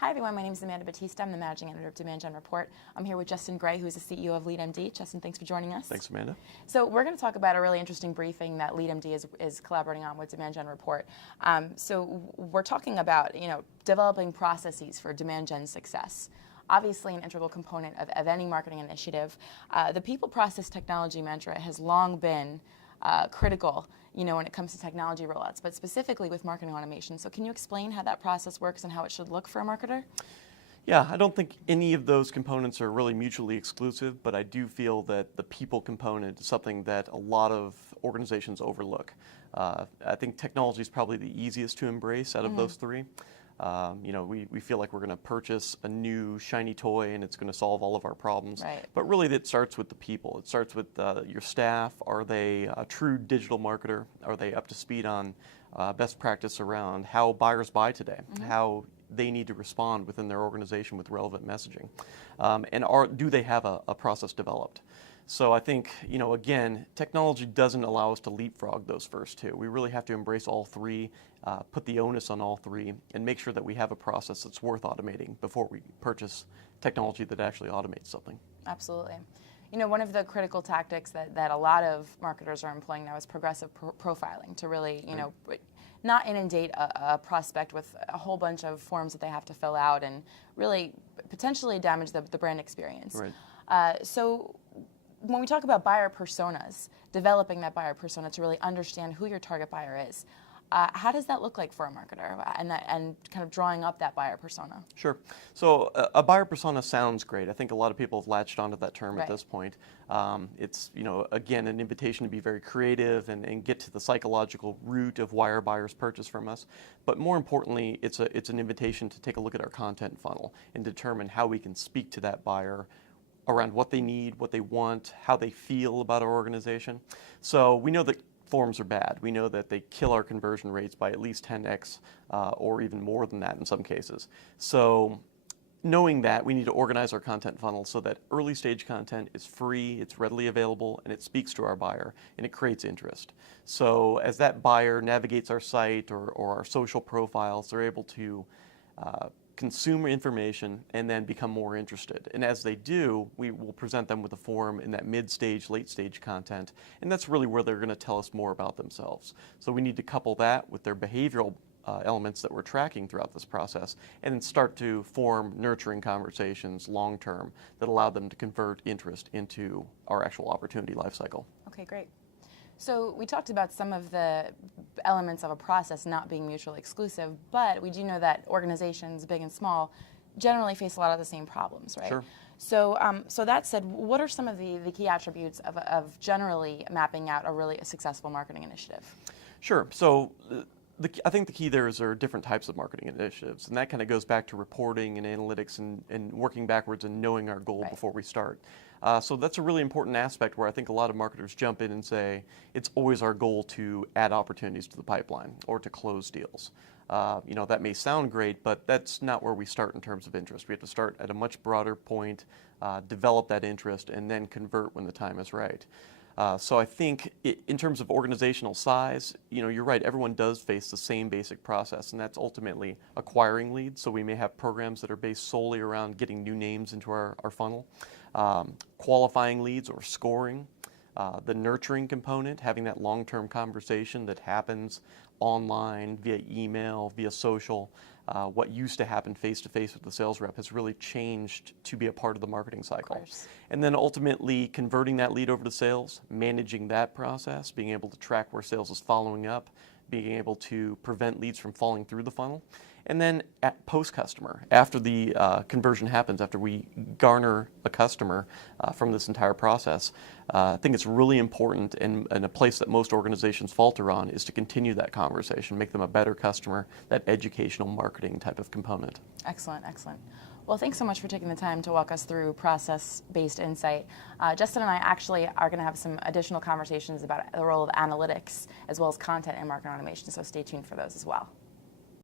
Hi everyone, my name is Amanda Batista. I'm the Managing Editor of Demand Gen Report. I'm here with Justin Gray, who's the CEO of LeadMD. Justin, thanks for joining us. Thanks, Amanda. So we're going to talk about a really interesting briefing that LeadMD is collaborating on with Demand Gen Report. So we're talking about, developing processes for Demand Gen success. Obviously an integral component of any marketing initiative. The people, process, technology mantra has long been critical, when it comes to technology rollouts, but specifically with marketing automation. So can you explain how that process works and how it should look for a marketer? Yeah, I don't think any of those components are really mutually exclusive, but I do feel that the people component is something that a lot of organizations overlook. I think technology is probably the easiest to embrace out of those three. We feel like we're going to purchase a new shiny toy and it's going to solve all of our problems. Right. But really it starts with the people. It starts with your staff. Are they a true digital marketer? Are they up to speed on best practice around how buyers buy today? How they need to respond within their organization with relevant messaging? And do they have a process developed? So I think, again, technology doesn't allow us to leapfrog those first two. We really have to embrace all three, put the onus on all three, and make sure that we have a process that's worth automating before we purchase technology that actually automates something. Absolutely. One of the critical tactics that a lot of marketers are employing now is progressive profiling to really, not inundate a prospect with a whole bunch of forms that they have to fill out and really potentially damage the brand experience. Right. So when we talk about buyer personas, developing that buyer persona to really understand who your target buyer is, how does that look like for a marketer and kind of drawing up that buyer persona? Sure. So a buyer persona sounds great. I think a lot of people have latched onto that term at this point. It's, again, an invitation to be very creative and get to the psychological root of why our buyers purchase from us. But more importantly, it's an invitation to take a look at our content funnel and determine how we can speak to that buyer around what they need, what they want, how they feel about our organization. So we know that forms are bad. We know that they kill our conversion rates by at least 10x or even more than that in some cases. So knowing that, we need to organize our content funnel so that early stage content is free, it's readily available, and it speaks to our buyer, and it creates interest. So as that buyer navigates our site or our social profiles, they're able to consume information and then become more interested. And as they do, we will present them with a form in that mid-stage, late-stage content, and that's really where they're going to tell us more about themselves. So we need to couple that with their behavioral elements that we're tracking throughout this process and then start to form nurturing conversations long-term that allow them to convert interest into our actual opportunity lifecycle. Okay, great. So we talked about some of the elements of a process not being mutually exclusive, but we do know that organizations, big and small, generally face a lot of the same problems, right? Sure. So that said, what are some of the key attributes of generally mapping out a really successful marketing initiative? Sure. So I think the key there is there are different types of marketing initiatives, and that kind of goes back to reporting and analytics and working backwards and knowing our goal before we start. So that's a really important aspect where I think a lot of marketers jump in and say, it's always our goal to add opportunities to the pipeline or to close deals. That may sound great, but that's not where we start in terms of interest. We have to start at a much broader point, develop that interest, and then convert when the time is right. So I think in terms of organizational size, you're right, everyone does face the same basic process, and that's ultimately acquiring leads. So we may have programs that are based solely around getting new names into our funnel, qualifying leads or scoring, the nurturing component, having that long-term conversation that happens online, via email, via social. What used to happen face-to-face with the sales rep has really changed to be a part of the marketing cycle. And then ultimately converting that lead over to sales, managing that process, being able to track where sales is following up, being able to prevent leads from falling through the funnel. And then at post-customer, after the conversion happens, after we garner a customer from this entire process, I think it's really important and a place that most organizations falter on is to continue that conversation, make them a better customer, that educational marketing type of component. Excellent, excellent. Well, thanks so much for taking the time to walk us through process-based insight. Justin and I actually are going to have some additional conversations about the role of analytics as well as content and marketing automation, so stay tuned for those as well.